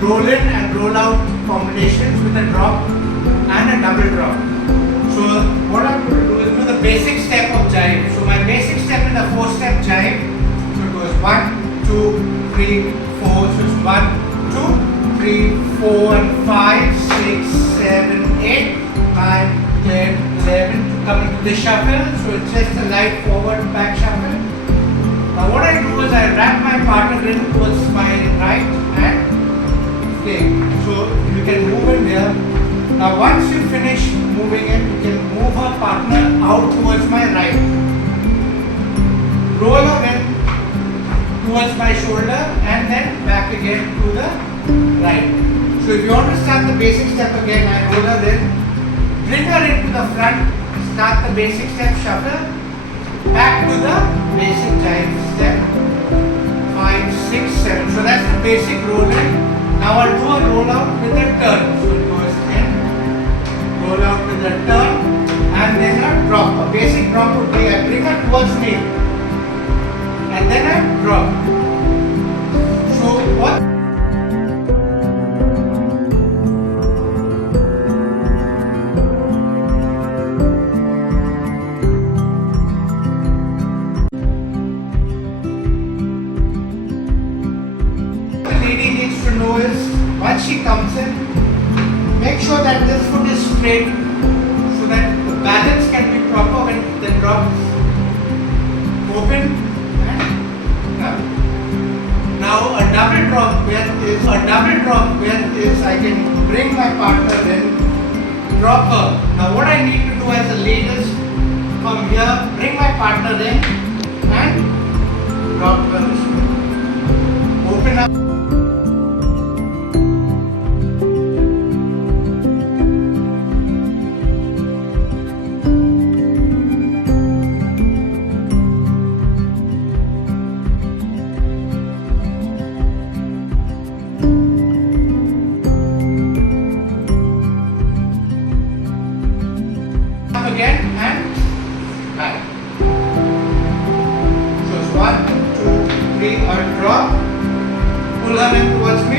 roll in and roll out combinations with a drop and a double drop. So what I'm going to do is do the basic step of jive. So my basic step is a 4-step jive. So it goes 1, 2, 3, 4. So it's 1, 2, 3, 4 and 5, 6, 7, 8, 9, 10, 11. Coming to the shuffle. So it's just a light forward back shuffle. Now what I do is I wrap my partner in towards my right and play. So you can move in there. Now once you finish moving it, you can move her partner out towards my right. Roll her in towards my shoulder and then back again to the right. So if you understand the basic step again, I roll her in, bring her into the front, start the basic step shuffle. Back to the basic jive step 5, 6, 7. So that's the basic roll in. Now I'll do a roll out with a turn. So it goes in, roll out with a turn, and then a drop. A basic drop would be I bring her towards me and then I drop. So what? Once she comes in, make sure that this foot is straight so that the balance can be proper when the drop is open and down. Now a double drop where is I can bring my partner in, drop her. Now what I need to do as a lead is from here, bring my partner in and drop her this way. Open up. Again and back. So it's 1, 2, 3, or drop, pull her in towards me.